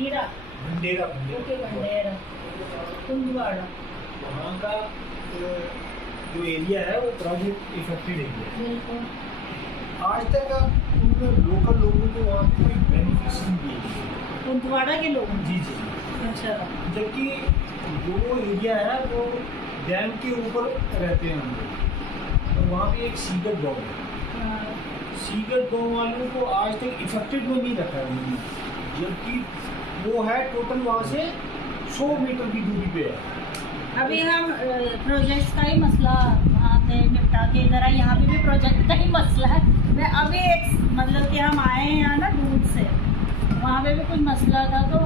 भंडीरा Bhandera okay Bhandera कुंदवाड़ा वहाँ का जो एरिया है वो प्रोजेक्ट इफेक्टेड एरिया है। बिल्कुल आज तक उनमें लोकल लोगों को वहाँ कोई बेनिफिट्स नहीं दिए गए। कुंदवाड़ा के लोग जी जी। अच्छा जबकि जो एरिया है वो डैम के ऊपर रहते हैं हम लोग, और वहाँ पे एक सीगट गाँव है। हाँ, सीगट गाँव वालों को आज तक इफेक्टेड में नहीं रखा है उन्होंने, जबकि वो है टोटल वहाँ से 100 मीटर की दूरी पे है। अभी हम प्रोजेक्ट का ही मसला वहाँ से निपटा के इधर आए, यहाँ पे भी प्रोजेक्ट का ही मसला है। मैं अभी एक मतलब कि हम आए हैं यहाँ ना दूर से, वहाँ पे भी कुछ मसला था। तो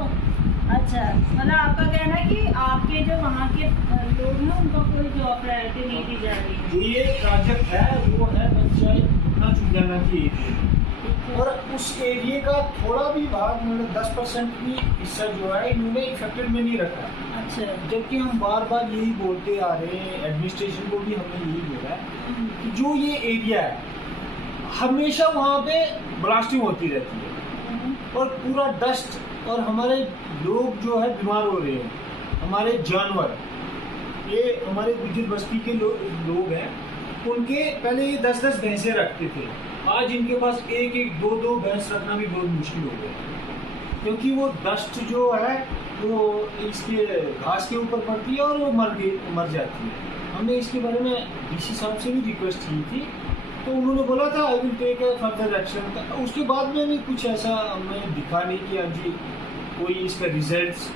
अच्छा मतलब आपका कहना है कि आपके जो वहाँ के लोग हैं उनको कोई जॉब प्रायोरिटी नहीं दी जा रही है। ये प्रोजेक्ट है वो है पंचायत ना चुंगाना की एरिया, और उस एरिया का थोड़ा भी भाग मतलब 10% भी हिस्सा जो है इन्होंने इफेक्टेड में नहीं रखा। अच्छा जबकि हम बार बार यही बोलते आ रहे हैं, एडमिनिस्ट्रेशन को भी हमने यही बोला है कि जो ये एरिया है हमेशा वहाँ पे ब्लास्टिंग होती रहती है और पूरा डस्ट, और हमारे लोग जो है बीमार हो रहे हैं, हमारे जानवर, ये हमारे गुजर बस्ती के लोग हैं, उनके पहले ये 10-10 भैंसे रखते थे, आज इनके पास 1-1, 2-2 भैंस रखना भी बहुत मुश्किल हो गया, क्योंकि वो डस्ट जो है वो इसके घास के ऊपर पड़ती है और वो मर जाती है। हमने इसके बारे में डीसी साहब से भी रिक्वेस्ट की थी, तो उन्होंने बोला था I will take further action. उसके बाद में भी कुछ ऐसा हमें दिखा नहीं कि हाँ जी कोई इसका रिजल्ट्स,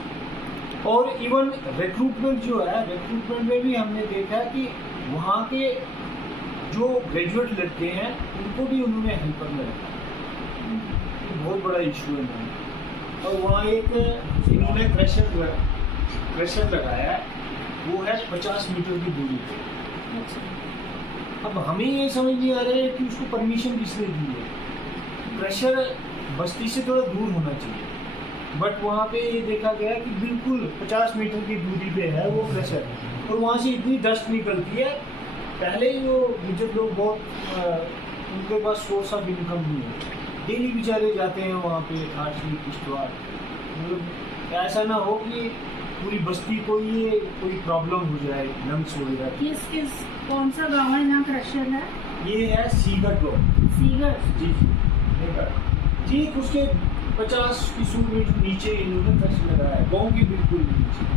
और इवन रिक्रूटमेंट जो है, रिक्रूटमेंट में भी हमने देखा कि वहाँ के जो ग्रेजुएट लड़के हैं उनको भी उन्होंने हेल्पर में रखा, ये बहुत बड़ा इशू है। और वहाँ एक इन्होंने क्रेशर लगाया है, वो है 50 मीटर की दूरी पे। अब हमें ये समझ नहीं आ रहा है कि उसको परमिशन किसने दी है। क्रेशर बस्ती से थोड़ा दूर होना चाहिए, बट वहाँ पे ये देखा गया कि बिल्कुल 50 मीटर की दूरी पे है वो क्रेशर, और वहाँ से इतनी डस्ट निकलती है। पहले ही वो गुजर लोग बहुत उनके पास सोर्स ऑफ इनकम नहीं है, डेली बेचारे जाते हैं वहाँ पे खांसी किश्तवाड़। मतलब ऐसा ना हो कि पूरी बस्ती को ये कोई प्रॉब्लम हो जाए, लंग्स वगैरह। किस कौन सा गाँव है यहाँ क्रशर है? ये है सीगट गाँव। सीगट जी ठीक उसके 50-100 मीटर नीचे इन्होंने क्रश लगाया है, गाँव के बिल्कुल नीचे।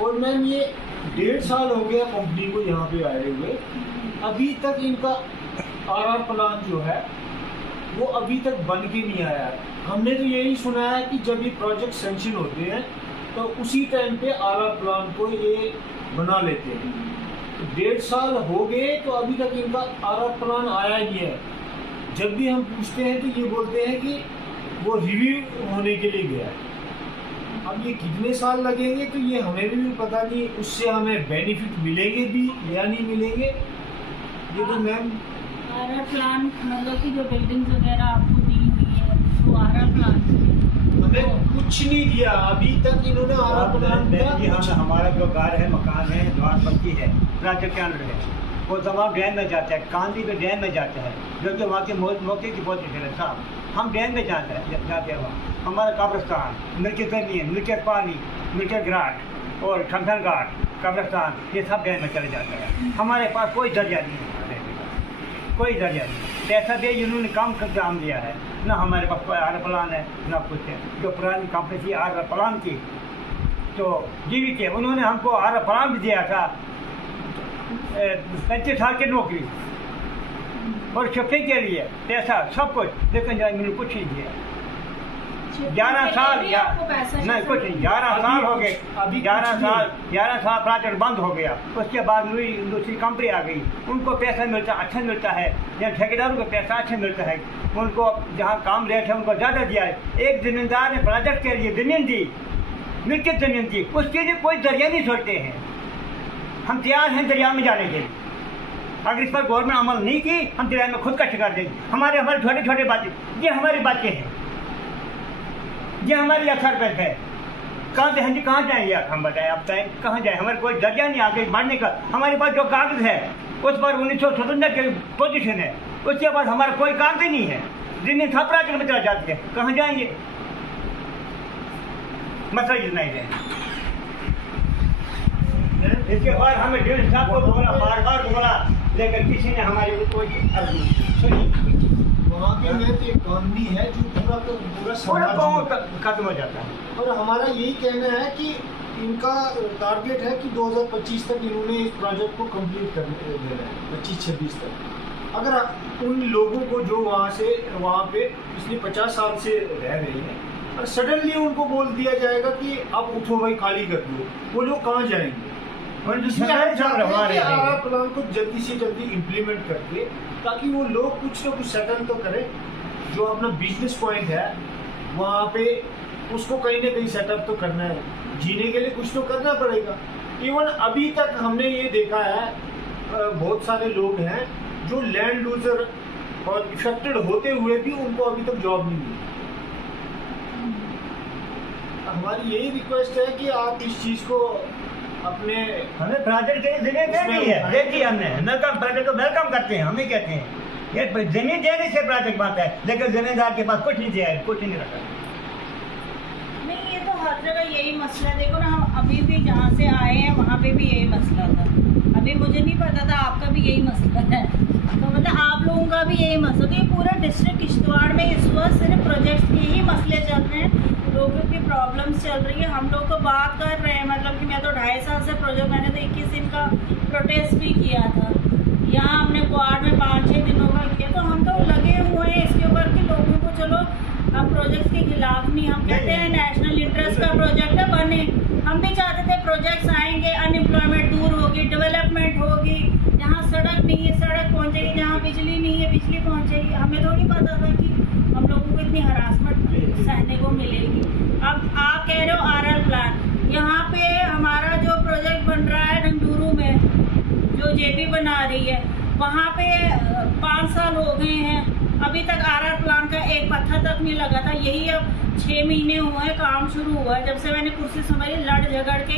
और मैम ये 1.5 साल हो गया कंपनी को यहाँ पे आए हुए, अभी तक इनका आरआर प्लान जो है वो अभी तक बन के नहीं आया है। हमने तो यही सुना है कि जब ये प्रोजेक्ट सैंक्शन होते हैं तो उसी टाइम पे आरआर प्लान को ये बना लेते हैं। तो 1.5 साल हो गए तो अभी तक इनका आरआर प्लान आया ही है। जब भी हम पूछते हैं तो ये बोलते हैं कि वो रिव्यू होने के लिए गया है। अब ये कितने साल लगेंगे तो ये हमें भी पता नहीं, उससे हमें बेनिफिट मिलेंगे भी या नहीं मिलेंगे, ये तो मैम आरआर प्लान मतलब कि जो बिल्डिंग्स वगैरह आपको दी हुई है वो आरआर प्लान हमें कुछ नहीं दिया अभी तक इन्होंने आरआर प्लान दिया। हमारा जो घर है, मकान है, द्वारपट्टी है, प्रोजेक्ट के अंदर है, वो तमाम डैम में जाता है, कांदी पे डैम में जाता है, जो कि वहाँ के मौके की पोजीशन है साहब। हम डैम में जाते हैं वहाँ, हमारा कब्रिस्तान, मिल्कियत ज़मीन, मिल्कियत पानी, मिल्कियत घाट और शमशान घाट, कब्रिस्तान, ये सब डैम में चले जाते हैं। हमारे पास कोई दर्जा नहीं है, कोई दर्जा नहीं। पैसा दे इन्होंने काम कर काम दिया है, ना हमारे पास कोई आर प्लान है ना कुछ है। जो पुरानी कंपनी थी आर प्लान की, तो जीवी के उन्होंने हमको आर प्लान भी दिया था, 35 साल की नौकरी और शिफ्टिंग के लिए पैसा सब कुछ, लेकिन मैंने कुछ नहीं दिया। 11 साल या नहीं कुछ नहीं, 11 साल हो गए। अभी 11 साल प्रोजेक्ट बंद हो गया। उसके बाद दूसरी कंपनी आ गई, उनको पैसा मिलता अच्छा मिलता है, या ठेकेदारों को पैसा अच्छा मिलता है, उनको जहाँ काम रेट है उनको ज़्यादा दिया है। एक ज़मींदार ने प्रोजेक्ट के लिए ज़मीन दी, मिल्कियत ज़मीन दी, उसके लिए कोई दरिया नहीं छोड़ते हैं। हम तैयार हैं दरिया में जाने के लिए, अगर इस पर गवर्नमेंट अमल नहीं की हम दरिया में खुद का शिकार देंगे। हमारे छोटे छोटे बच्चे, ये हमारे बच्चे हैं, ये हमारी असर पे है। कहाँ से, हाँ जी कहाँ जाएंगे आप, हम बताएं, आप बताएं कहाँ जाए, हमारे कोई जरिया नहीं आगे बढ़ने का। हमारे पास जो कागज है उस पर 1977 की पोजीशन है, उसके बाद हमारा कोई कागज ही नहीं है। जिन्हें सब राज्य में चला जाते हैं, कहाँ जाएंगे? मसला इतना ही है। इसके बाद हमें डेढ़ साहब को बोला, बार बार बोला, लेकिन किसी ने हमारी कोई अर्ज नहीं सुनी। वहाँ के में तो एक कानूनी है जो पूरा का पूरा समाज खत्म हो जाता है। और हमारा यही कहना है कि इनका टारगेट है कि 2025 तक इन्होंने इस प्रोजेक्ट को कंप्लीट कर देना है, 25-26 तक। अगर उन लोगों को जो वहाँ पे पिछले 50 साल से रह रहे हैं और सडनली उनको बोल दिया जाएगा कि अब उठो भाई खाली कर दो, वो लोग कहाँ जाएंगे? और जिसमें हम चाहते हैं कि आर प्लान को जल्दी से जल्दी इम्प्लीमेंट करके, ताकि वो लोग कुछ ना कुछ सेटल तो करें। जो अपना बिजनेस पॉइंट है वहाँ पे उसको कहीं ना कहीं सेटअप तो करना है, जीने के लिए कुछ तो करना पड़ेगा। इवन अभी तक हमने ये देखा है बहुत सारे लोग हैं जो लैंड लूजर और इफेक्टेड होते हुए भी उनको अभी तक जॉब नहीं मिली। हमारी यही रिक्वेस्ट है कि आप इस चीज़ को अपने हमें प्रोजेक्ट जमीन देनी है, देखिए हमने वेलकम प्रोजेक्ट को वेलकम करते हैं, हम ही कहते हैं ये जमीन देने से प्रोजेक्ट बात है, लेकिन जमींदार के पास कुछ नहीं दिया है, कुछ नहीं रखा। नहीं, ये तो हर जगह यही मसला है। देखो ना, हम अभी भी जहाँ से आए हैं वहाँ पे भी यही मसला था। अभी मुझे नहीं पता था आपका भी यही मसला है, तो मतलब आप लोगों का भी यही मसला। तो ये पूरा डिस्ट्रिक्ट किश्तवाड़ में इस वक्त सिर्फ प्रोजेक्ट के ही मसले चल रहे हैं, लोगों की प्रॉब्लम्स चल रही है। हम लोग तो बात कर रहे हैं, मतलब कि मैं तो 2.5 साल से प्रोजेक्ट, मैंने तो 21 दिन का प्रोटेस्ट भी किया था यहाँ, हमने क्वाड में 5-6 दिनों का किया। तो हम तो लगे हुए हैं इसके ऊपर कि लोगों को, चलो हम प्रोजेक्ट के खिलाफ नहीं, हम कहते हैं नेशनल इंटरेस्ट का प्रोजेक्ट है बने। हम भी चाहते थे प्रोजेक्ट्स आएंगे, अनएम्प्लॉयमेंट दूर होगी, डेवलपमेंट होगी, जहाँ सड़क नहीं है सड़क पहुँचेगी, जहाँ बिजली नहीं है बिजली पहुँचेगी। हमें थोड़ी पता था कि हम लोगों को इतनी हरासमेंट सहने को मिलेगी। अब आप कह रहे हो आरआर प्लान, यहाँ पे हमारा जो प्रोजेक्ट बन रहा है डंडूरू में, जो जेपी बना रही है, वहाँ पे 5 साल हो गए हैं, अभी तक आरआर प्लान का एक पत्थर तक नहीं लगा था। यही अब 6 महीने हुए हैं, काम शुरू हुआ है, जब से मैंने कुर्सी संभाली, लड़ झगड़ के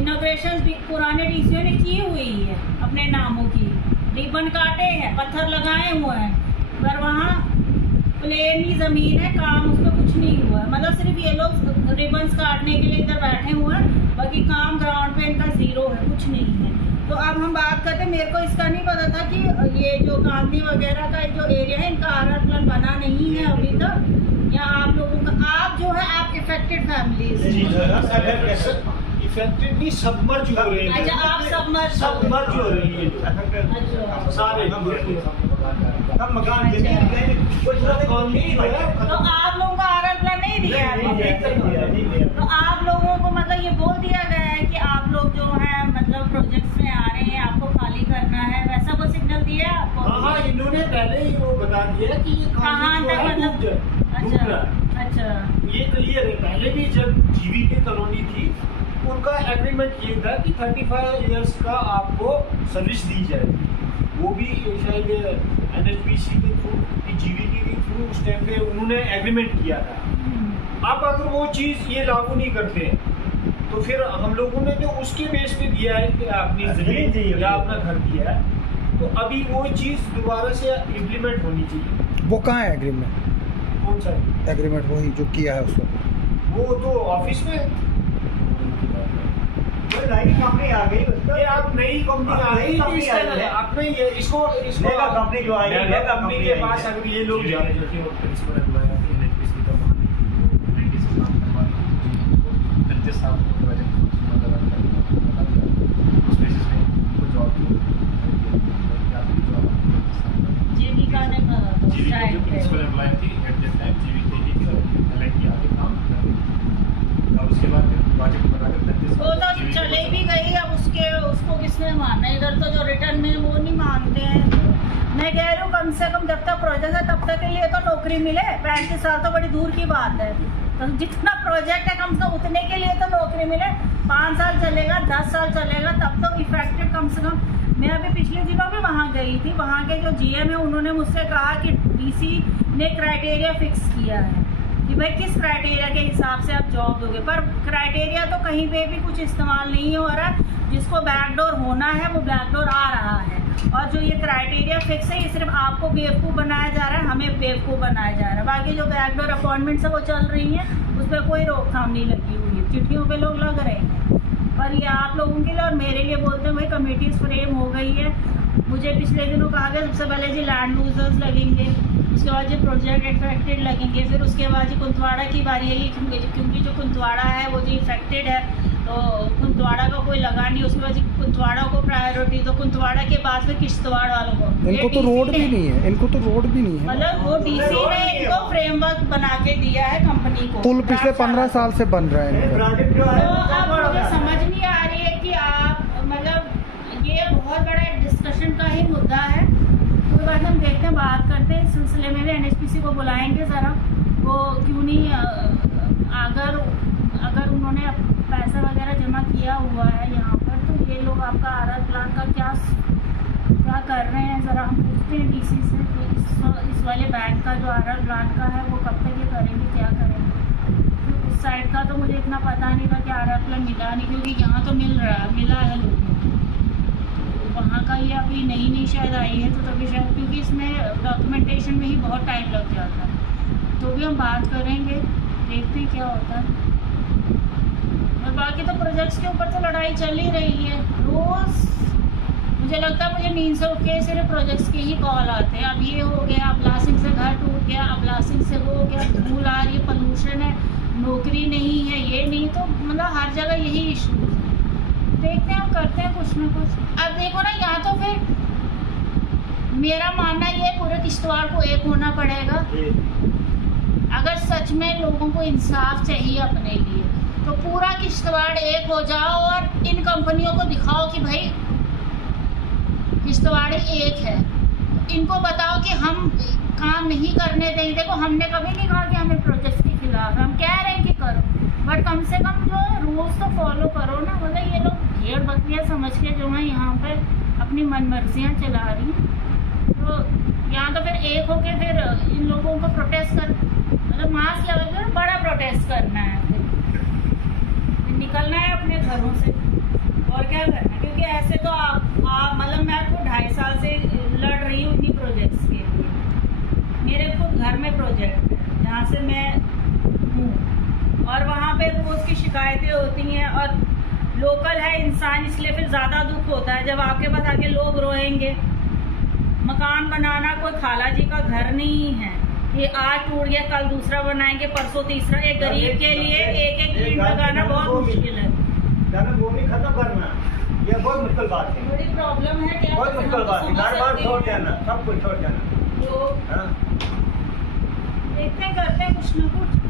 इनॉग्रेशन भी पुराने डीसीओ ने की हुई है, अपने नामों की रिबन काटे हैं, पत्थर लगाए हुए हैं, पर वहाँ प्लेन ही ज़मीन है, काम उस पर कुछ नहीं हुआ है। मतलब सिर्फ ये लोग रिबन्स काटने के लिए इधर बैठे हुए हैं, बाकी काम ग्राउंड पे इनका ज़ीरो है, कुछ नहीं है। तो अब हम बात करते हैं, मेरे को इसका नहीं पता था कि ये जो गांधी वगैरह का जो एरिया है, इनका आरआर प्लान बना नहीं है अभी तक, या आप लोगों का, आप जो है आप इफेक्टेड फैमिलीज इफेक्टेड नहीं, सबमर्ज हो रहे हैं। अच्छा, आप सबमर्ज हो रही है अच्छा, सारे हम मकान अच्छा। नहीं तो आप लोगों को आरआर प्लान नहीं दिया है? तो आप लोगों को मतलब ये बोल दिया गया है कि आप लोग जो है मतलब प्रोजेक्ट्स में आ रहे हैं, आपको खाली करना है, वैसा कोई सिग्नल दिया है आपको? हाँ, इन्होंने पहले ही वो बता दिया कि ये कहाँ तक मतलब? अच्छा, ये क्लियर है। पहले भी जब जीवी की कॉलोनी थी, उनका एग्रीमेंट ये था कि 35 इयर्स का आपको सर्विस दी जाएगी। वो भी शायद NHPC के थ्रू, जीवीके के थ्रू उस टाइम पे उन्होंने एग्रीमेंट किया था। अब अगर वो चीज़ ये लागू नहीं करते तो फिर हम लोगों ने जो उसके बेस पे दिया है कि आपने जमीन या अपना घर दिया है, तो अभी वो चीज़ दोबारा से इम्प्लीमेंट होनी चाहिए। वो कहाँ है एग्रीमेंट? कौन सा एग्रीमेंट वही जो किया है उसको? वो तो ऑफिस में नई कंपनी आ गई, ये आप नई कंपनी आ गई, आपने ये इसको मेगा कंपनी जो आई है, मेगा कंपनी के पास अगर ये लोग जाए जीविका ने कहा था उस टाइम पे। वो तो चले भी गई, अब उसको किसने मानना है? इधर तो जो रिटर्न में वो नहीं मानते हैं। मैं कह रही हूँ कम से कम जब तक प्रोजेक्ट है तब तक के लिए तो नौकरी मिले। 35 साल तो बड़ी दूर की बात है, तो जितना प्रोजेक्ट है कम से कम उतने के लिए तो नौकरी मिले। 5 साल चलेगा, 10 साल चलेगा, तब तो इफेक्टिव कम से कम। मैं अभी पिछले दिनों भी वहाँ गई थी, वहाँ के जो GM है उन्होंने मुझसे कहा कि DC ने क्राइटेरिया फिक्स किया है कि कि भाई किस क्राइटेरिया के हिसाब से आप जॉब दोगे, पर क्राइटेरिया तो कहीं पे भी कुछ इस्तेमाल नहीं हो रहा है। जिसको बैकडोर होना है वो बैकडोर आ रहा है, और जो ये क्राइटेरिया फिक्स है ये सिर्फ आपको बेवकूफ़ बनाया जा रहा है, हमें बेवकूफ़ बनाया जा रहा है। बाकी जो बैकडोर अपॉइंटमेंट्स है वो चल रही हैं, उस पर कोई रोकथाम नहीं लगी हुई है, चिट्ठियों पे लोग लग रहे हैं। पर ये आप लोगों के लिए और मेरे लिए बोलते हैं भाई कमेटीज़ फ्रेम हो गई है। मुझे पिछले दिनों कहा गया सबसे पहले जी लैंड लूजर्स लगेंगे, उसके बाद जो प्रोजेक्ट इफेक्टेड लगेंगे, फिर उसके बाद जी कुंतवाड़ा की बारी आएगी, क्योंकि जो कुंतवाड़ा है वो जी इफेक्टेड है, तो कुंतवाड़ा का कोई लगा नहीं। उसके बाद कुंतवाड़ा को प्रायोरिटी, तो कुंतवाड़ा के बाद फिर किश्तवाड़ वालों को। इनको तो रोड भी नहीं है, इनको तो रोड भी नहीं है। मतलब वो डीसी ने इनको फ्रेमवर्क बना के दिया है कंपनी को। पुल पिछले 15 साल से बन रहा है इनका। प्रोजेक्ट जो है तो अब मुझे समझ नहीं आ रही है कि आप मतलब ये बहुत बड़ा डिस्कशन का ही मुद्दा है। कोई बात हम देखते हैं, बात करते हैं इस सिलसिले में भी। एनएचपीसी को बुलाएंगे ज़रा, वो क्यों नहीं अगर उन्होंने पैसा वगैरह जमा किया हुआ है यहाँ पर, तो ये लोग आपका आरआर प्लान का क्या कर रहे हैं ज़रा हम पूछते हैं डीसी से कि इस वाले बैंक का जो आरआर प्लान का है वो कब तक ये करेंगे, क्या करेंगे। तो उस साइड का तो मुझे इतना पता नहीं था कि आरआर प्लान मिला नहीं, क्योंकि यहाँ तो मिला है लोगों को। वहाँ का ये अभी नई शायद आई है, तो तभी शायद, क्योंकि इसमें डॉक्यूमेंटेशन में ही बहुत टाइम लग जाता है। तो भी हम बात करेंगे, देखते हैं क्या होता है। और बाकी तो प्रोजेक्ट्स के ऊपर तो लड़ाई चल ही रही है रोज़। मुझे लगता है मुझे नींद से उठ के सिर्फ प्रोजेक्ट्स के ही कॉल आते हैं। अब ये हो गया, अब ब्लास्टिंग से घर टूट गया, अब ब्लास्टिंग से वो हो गया, धूल आ रही है, पोल्यूशन है, नौकरी नहीं है, ये नहीं, तो मतलब हर जगह यही इशू है। देखते हैं, हम करते हैं कुछ ना कुछ। अब देखो ना, यहाँ तो फिर मेरा मानना ये पूरे किश्तवाड़ को एक होना पड़ेगा। अगर सच में लोगों को इंसाफ चाहिए अपने लिए, तो पूरा किश्तवाड़ एक हो जाओ और इन कंपनियों को दिखाओ कि भाई किश्तवाड़ी एक है। इनको बताओ कि हम काम नहीं करने देंगे। देखो, हमने कभी नहीं कहा कि हमें प्रोजेक्ट के खिलाफ, हम कह रहे हैं कि करो, बट कम से कम जो रूल्स तो फॉलो करो ना। मतलब ये लोग भेड़ बकरियाँ समझ के जो है यहाँ पर अपनी मनमर्जियाँ चला रही हैं। तो यहाँ तो फिर एक होके फिर इन लोगों को प्रोटेस्ट कर, मतलब मास्क लगा के बड़ा प्रोटेस्ट करना है, फिर निकलना है अपने घरों से, और क्या करना है। क्योंकि ऐसे तो आप मतलब मैं आपको 2.5 साल से लड़ रही हूँ इन्हीं प्रोजेक्ट्स के लिए। मेरे खुद घर में प्रोजेक्ट है जहाँ से मैं हूँ, और वहाँ पे रोज़ की शिकायतें होती हैं, और लोकल है इंसान, इसलिए फिर ज़्यादा दुख होता है जब आपके पास आके लोग रोएंगे। मकान बनाना कोई खाला जी का घर नहीं है, ये आज टूट गया कल दूसरा बनाएंगे, परसों तीसरा। एक गरीब के लिए एक ईंट लगाना बहुत मुश्किल है। जन्मभूमि खत्म करना ये बहुत मुश्किल बात है, बड़ी प्रॉब्लम है। क्या बहुत मुश्किल बात है। घर बार छोड़ देना, सब कुछ छोड़ देना। तो देखते हैं, करते हैं कुछ ना कुछ।